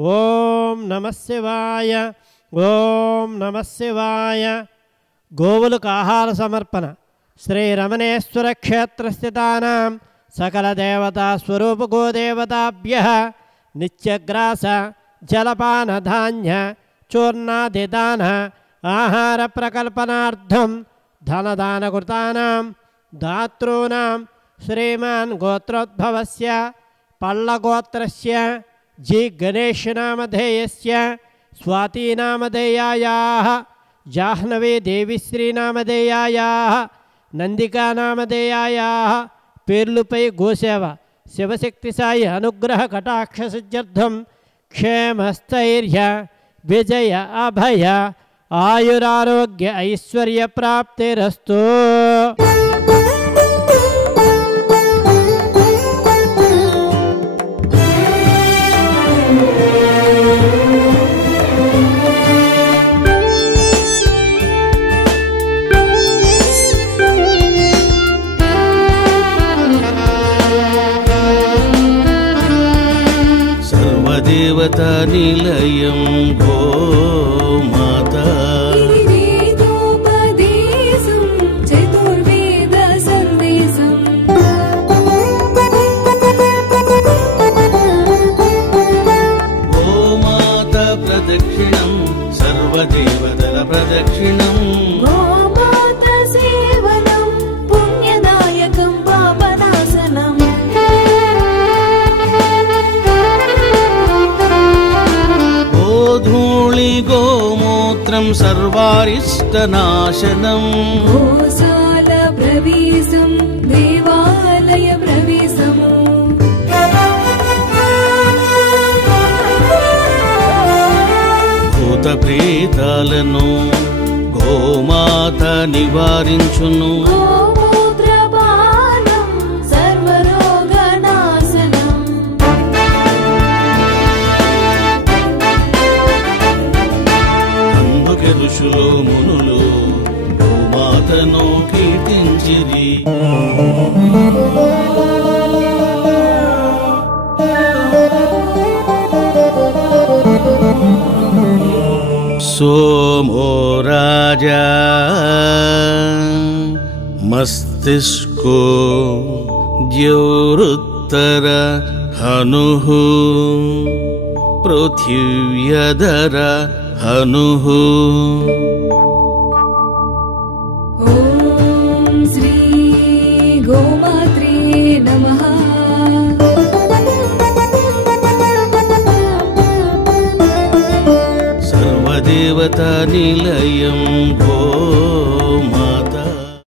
ఓం నమః శివాయ ఓం నమః శివాయ. గోవులకు ఆహార సమర్పణ. శ్రీ రమణేశ్వర క్షేత్రస్థితానాం సకల దేవతా స్వరూప గోదేవతాభ్యః నిత్యగ్రాస జలపాన ధాన్య చూర్ణాదిదాన ఆహార ప్రకల్పనార్థం ధనదానకృతానాం దాతॄణాం శ్రీమాన్ గోత్రోద్భవస్య పల్లగోత్రస్య జి గణేశనామధేయస్య స్వాతీనామధేయాయాః జాహ్నవీ దేవిశ్రీనామధేయాయాః నందికానామధేయాయాః పేర్లుపై గోసేవ శివశక్తి సాయి అనుగ్రహ కటాక్ష సిద్ధ్యర్థం క్షేమస్థైర్య విజయ అభయ ఆయురారోగ్య ఐశ్వర్య ప్రాప్తిరస్తు. దేవతా నిలయం గోమాతా వేదోపదేశం చతుర్వేద సందేశం గోమాతా ప్రదక్షిణం సర్వదేవతల ప్రదక్షిణం గోమాతా సేవనం పుణ్యదాయకం పాపనాశనం గోధూళి గోమూత్రం సర్వారిష్టనాశనం గోశాల ప్రవేశం దేవాలయ ప్రవేశము భూత ప్రేతాలను గోమాత నివారించును గోమూత్రపానం సర్వరోగనాశనం అందుకే ఋషులు మునులు గోమాతను కీర్తించిరి. सोमो राजा मस्तिष्को द्यौरुत्तर हनुः पृथिव्यधर हनुः. ఓం శ్రీ గోమాత్రే నమః. सर्वदेवता निलयं गो